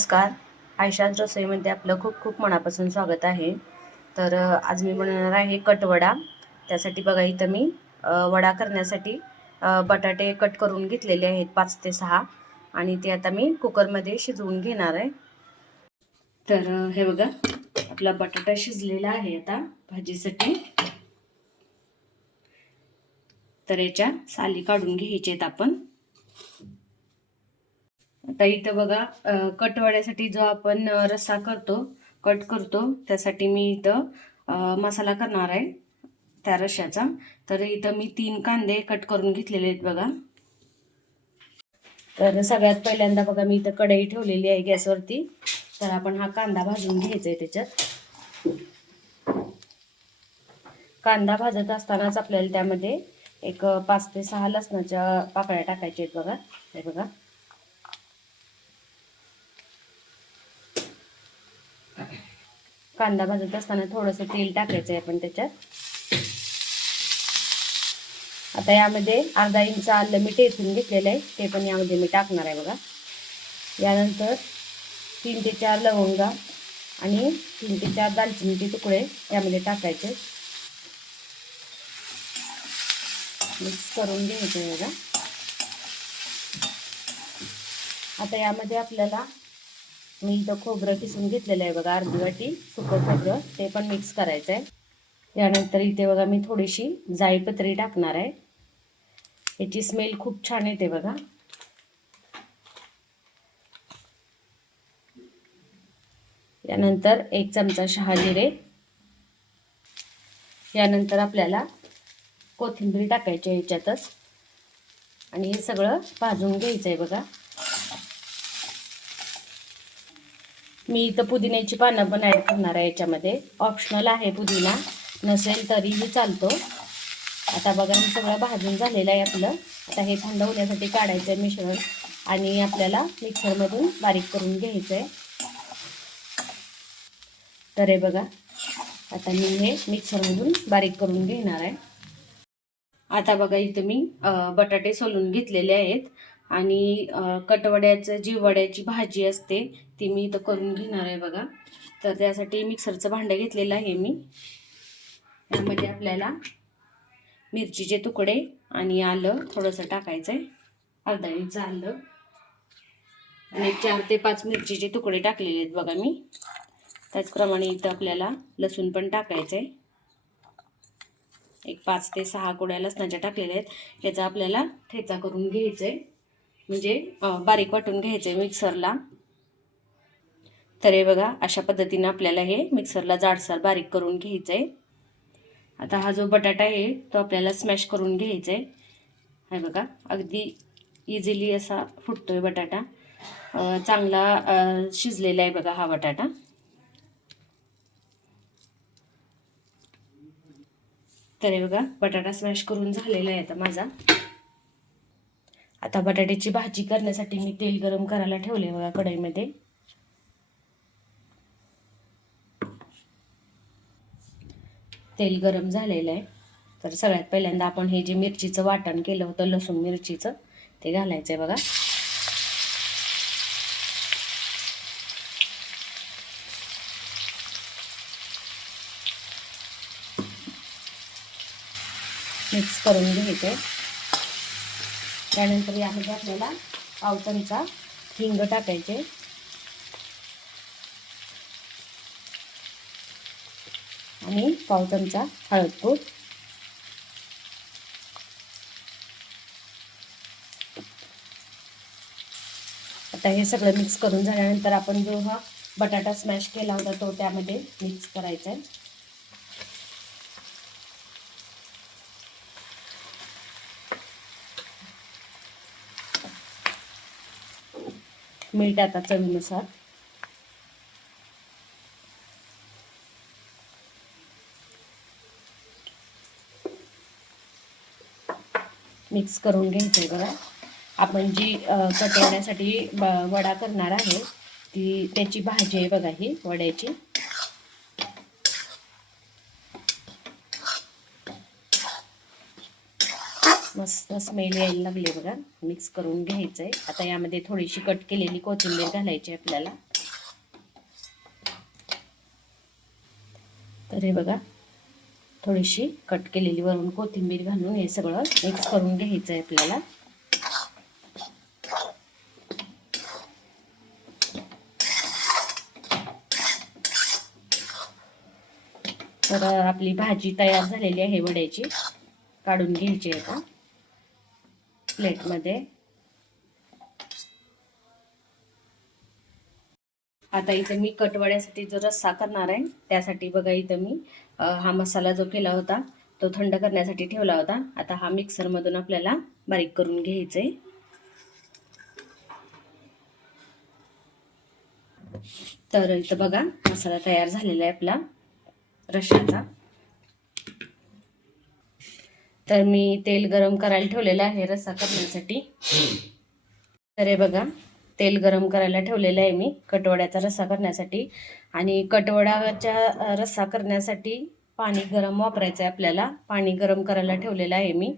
नमस्कार. आयशाच रसोईमध्ये आपलं खूप खूप मनापासून स्वागत आहे. तर आज मी बनवणार आहे कटवडा. त्यासाठी बघा इथं मी वडा करण्यासाठी बटाटे कट करून घेतलेले आहेत 5 ते 6 आणि ते आता मी कुकरमध्ये शिजवून घेणार आहे. तर हे बघा आपला बटाटा शिजलेला आहे आता भाजीसाठी. तर याच्या साली काढून घ्यायचे आहेत आपण. आता इथं बघा कटवड्यासाठी जो आपण रस्सा कट करतो त्यासाठी मी इथं मसाला करणार आहे त्या रश्श्याचा. तर इथं मी 3 कांदे कट करून घेतलेले आहेत बघा. तर सगळ्यात पहिल्यांदा बघा मी इथं कढई ठेवलेली आहे गॅसवरती. तर आपण हा कांदा भाजून घ्यायचा आहे त्याच्यात. कांदा भाजत असतानाच आपल्याला त्यामध्ये एक 5 ते 6 लसणाच्या पाकळ्या टाकायच्या आहेत बघा. हे बघा. कांदा भाजत असताना थोडंसं तेल टाकायचं आहे आपण त्याच्यात. आता यामध्ये अर्धा इंच आलं मी ठेचून घेतलेलं आहे ते पण यामध्ये मी टाकणार आहे बघा. यानंतर 3 ते 4 लवंगा आणि 3 ते 4 दालचिनीचे तुकडे यामध्ये टाकायचे. मिक्स करून घ्यायचे बघा. आता यामध्ये आपल्याला मी इथं खोबरं किसून घेतलेलं आहे बघा, अर्धी वाटी सुकं खोबरं, ते पण मिक्स करायचं आहे. यानंतर इथे बघा मी थोडीशी जायपत्री टाकणार आहे. याची स्मेल खूप छान येते बघा. यानंतर 1 चमचा शहाजिरे. यानंतर आपल्याला कोथिंबीर टाकायची याच्यातच आणि हे सगळं भाजून घ्यायचं आहे बघा. मी इथं पुदिन्याची पानं पण ॲड करणार आहे याच्यामध्ये. ऑप्शनल आहे, पुदिना नसेल तरीही चालतो. आता बघा हे सगळं भाजून झालेलं आहे आपलं. आता हे थंड होण्यासाठी काढायचं आहे मिश्रण आणि आपल्याला मिक्सरमधून बारीक करून घ्यायचं आहे. तर हे बघा आता मी हे मिक्सरमधून बारीक करून घेणार आहे. आता बघा इथं मी बटाटे सोलून घेतलेले आहेत आणि कटवड्याचं जी वड्याची भाजी असते ती मी इथं करून घेणार आहे बघा. तर त्यासाठी मिक्सरचं भांडं घेतलेलं आहे मी. त्यामध्ये आपल्याला मिरचीचे तुकडे आणि आलं थोडंसं टाकायचं आहे, अर्धा इंच आलं आणि 4 ते 5 मिरचीचे तुकडे टाकलेले आहेत बघा मी. त्याचप्रमाणे इथं आपल्याला लसूण पण टाकायचं आहे. एक 5 ते 6 कुड्या लसणाच्या टाकलेल्या आहेत. याचा आपल्याला ठेचा करून घ्यायचा आहे, म्हणजे बारीक वाटून घ्यायचं आहे मिक्सरला. तर हे बघा अशा पद्धतीने आपल्याला हे मिक्सरला जाडसर बारीक करून घ्यायचं आहे. आता हा जो बटाटा आहे तो आपल्याला स्मॅश करून घ्यायचा आहे. हे बघा अगदी इझिली असा फुटतोय बटाटा. चांगला शिजलेला आहे बघा हा बटाटा. तर हे बघा बटाटा स्मॅश करून झालेला आहे आता माझा. आता बटाट्याची भाजी करण्यासाठी मी तेल गरम करायला ठेवले बघा कढईमध्ये. तेल गरम झालेलं आहे. तर सगळ्यात पहिल्यांदा आपण हे जे मिरचीचं वाटण केलं होतं लसूण मिरचीचं ते घालायचं आहे बघा. मिक्स करून घ्यायचं. त्यानंतर यामध्ये आपल्याला पाव चमचा हिंग टाकायचे आणि पाव चमचा हळद पूड. आता हे सगळं मिक्स करून झाल्यानंतर आपण जो हा बटाटा स्मॅश केला होता तो त्यामध्ये मिक्स करायचा आहे. मीठ आता चवीनुसार. मिक्स करून घ्यायचं आहे बघा. आपण जी कटवण्यासाठी वडा करणार आहे त्याची भाजी आहे बघा ही वड्याची. मस्त स्मेल यायला लागले बघा. मिक्स करून घ्यायचं आहे. आता यामध्ये थोडीशी कट केलेली कोथिंबीर घालायची आपल्याला. तर हे बघा, थोडीशी कट केलेली वरून कोथिंबीर घालून हे सगळं मिक्स करून घ्यायचं आहे आपल्याला. तर आपली भाजी तयार झालेली आहे वड्याची. काढून घ्यायची आहे आता प्लेटमध्ये. आता इथे मी कटवड्यासाठी जो रस्सा करणार आहे त्यासाठी बघा, इथं मी हा मसाला जो केला होता तो थंड करण्यासाठी ठेवला होता. आता हा मिक्सरमधून आपल्याला बारीक करून घ्यायचा आहे. तर इथं बघा, मसाला तयार झालेला आहे आपला रश्श्याचा. तर मी तेल गरम करायला ठेवलेलं आहे रस्सा करण्यासाठी. तर हे बघा, तेल गरम करायला ठेवलेलं आहे मी कटवड्याचा रस्सा करण्यासाठी. आणि कटवड्याच्या रस्सा करण्यासाठी पाणी गरम वापरायचं आहे आपल्याला. पाणी गरम करायला ठेवलेलं आहे मी.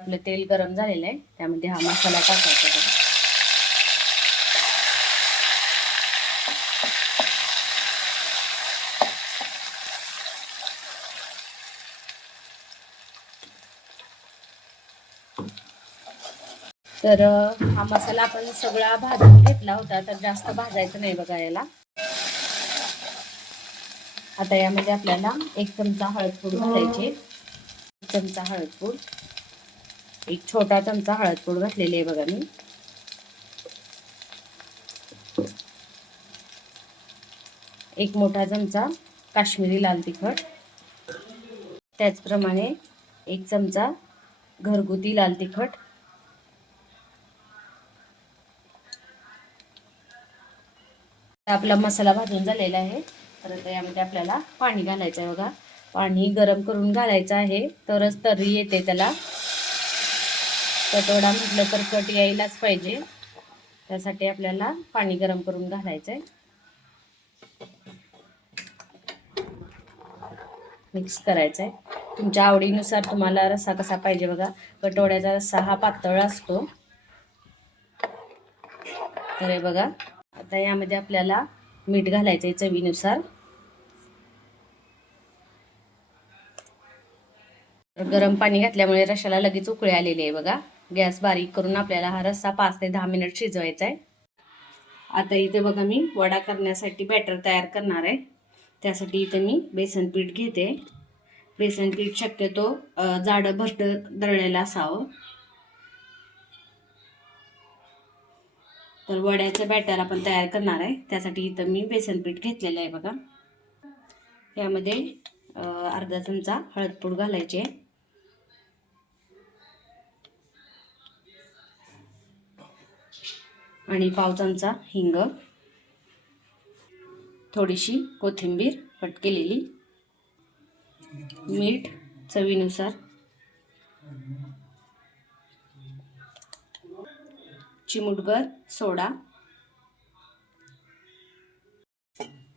आपलं तेल गरम झालेलं आहे, त्यामध्ये हा मसाला टाकायचा आहे. तर हा मसाला आपण सगळा भाजून घेतला होता, तर जास्त भाजायचं नाही बघा याला. आता यामध्ये आपल्याला 1 चमचा हळदपूड घालायची. 1 चमचा हळदपूड, 1 छोटा चमचा हळदपूड घातलेली आहे बघा मी. एक मोठा चमचा काश्मीरी लाल तिखट, त्याचप्रमाणे 1 चमचा घरगुती लाल तिखट, आपला मसाला भाजून झालेला आहे. तर यामध्ये आपल्याला पाणी घालायचं आहे बघा. पाणी गरम करून घालायचं आहे, तरच तर्री येते त्याला. कटवडा म्हटलं तर कट यायलाच पाहिजे, त्यासाठी आपल्याला पाणी गरम करून घालायचं आहे. मिक्स करायचं आहे. तुमच्या आवडीनुसार तुम्हाला रस्सा कसा पाहिजे बघा. कटवड्याचा रस्सा हा पातळ असतो. तर हे बघा, आता यामध्ये आपल्याला मीठ घालायचं आहे चवीनुसार. गरम पाणी घातल्यामुळे रश्श्याला लगेच उकळी आलेली आहे बघा. गॅस बारीक करून आपल्याला हा रस्सा 5 ते 10 मिनिट शिजवायचा आहे. आता इथे बघा, मी वडा करण्यासाठी बॅटर तयार करणार आहे. त्यासाठी इथे मी बेसन पीठ घेते. बेसन पीठ शक्यतो जाडं भरड दळलेलं असावं. तर वड्याचं बॅटर आपण तयार करणार आहे, त्यासाठी इथं मी बेसन पीठ घेतलेलं आहे बघा. यामध्ये अर्धा चमचा हळदपूड घालायची आहे. आणि पाव चमचा हिंग, थोडीशी कोथिंबीर कट केलेली, मीठ चवीनुसार, चिमूटभर सोडा.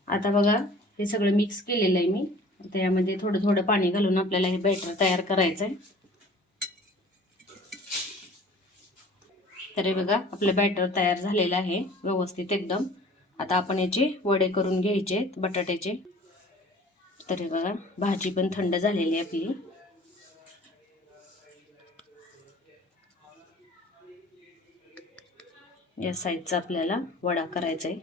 आता बघा, हे सगळं मिक्स केलेलं आहे मी. आता यामध्ये थोडं थोडं पाणी घालून आपल्याला हे बॅटर तयार करायचं आहे. तर हे बघा, आपलं बॅटर तयार झालेलं आहे व्यवस्थित एकदम. आता आपण याचे वडे करून घ्यायचे बटाट्याचे. तर हे बघा, भाजी पण थंड झालेली आहे आपली. या साईजचा आपल्याला वडा करायचा आहे.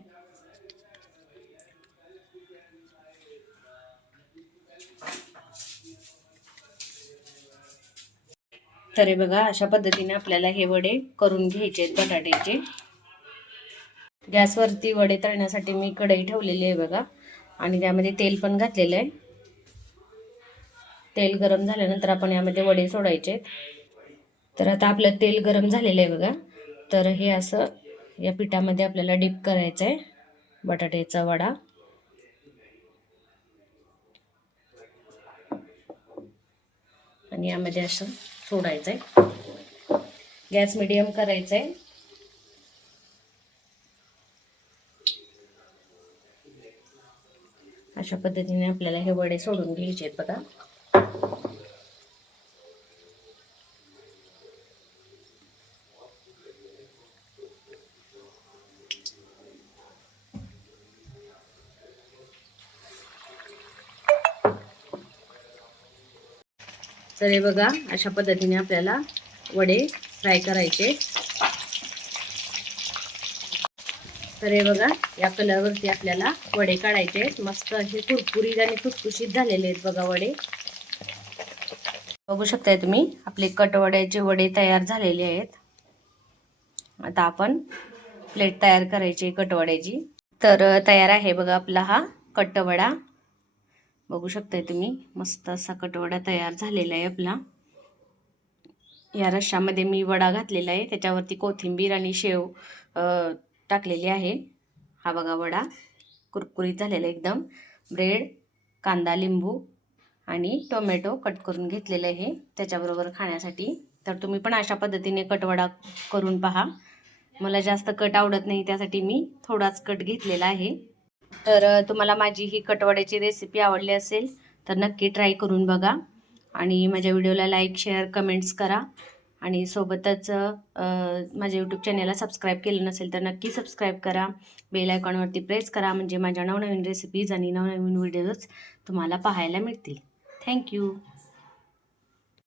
तर हे बघा, अशा पद्धतीने आपल्याला हे वडे करून घ्यायचे आहेत बटाट्याचे. गॅसवरती वडे तळण्यासाठी मी कढई ठेवलेली आहे बघा, आणि त्यामध्ये तेल पण घातलेलं आहे. तेल गरम झाल्यानंतर आपण यामध्ये वडे सोडायचे. तर आता आपलं तेल गरम झालेलं आहे बघा. तर हे असं या पिठामध्ये आपल्याला डिप करायचं आहे बटाट्याचा वडा. आणि यामध्ये असं सोडायचं आहे. गॅस मिडियम करायचा आहे. अशा पद्धतीने आपल्याला हे वडे सोडून घ्यायचे आहेत बघा. तर हे बघा, अशा पद्धतीने आपल्याला वडे फ्राय करायचे. तर हे बघा, या कलरवरती आपल्याला वडे काढायचे आहेत. मस्त असे कुरकुरीत आणि खुसखुशीत झालेले आहेत बघा वडे. बघू शकताय तुम्ही, आपले कटवड्याचे वडे तयार झालेले आहेत. आता आपण प्लेट तयार करायची कटवड्याची. तर तयार आहे बघा आपला हा कटवडा. बघू शकताय तुम्ही, मस्त असा कटवडा तयार झालेला आहे आपला. या रश्श्यामध्ये मी वडा घातलेला आहे, त्याच्यावरती कोथिंबीर आणि शेव टाकलेली आहे. हा बघा वडा कुरकुरीत झालेला एकदम. ब्रेड, कांदा, लिंबू आणि टोमॅटो कट करून घेतलेले आहे त्याच्याबरोबर खाण्यासाठी. तर तुम्ही पण अशा पद्धतीने कटवडा करून पहा. मला जास्त कट आवडत नाही, त्यासाठी मी थोडाच कट घेतलेला आहे. तर तुम्हाला माझी ही कटवड्याची रेसिपी आवडली असेल तर नक्की ट्राय करून बघा आणि माझ्या व्हिडिओला लाईक, शेअर, कमेंट्स करा. आणि सोबतच माझ्या यूट्यूब चॅनलला सबस्क्राईब केलं नसेल तर नक्की सबस्क्राईब करा. बेल आयकॉनवरती प्रेस करा, म्हणजे माझ्या नवनवीन रेसिपीज आणि नवनवीन व्हिडिओज तुम्हाला पाहायला मिळतील. थँक्यू.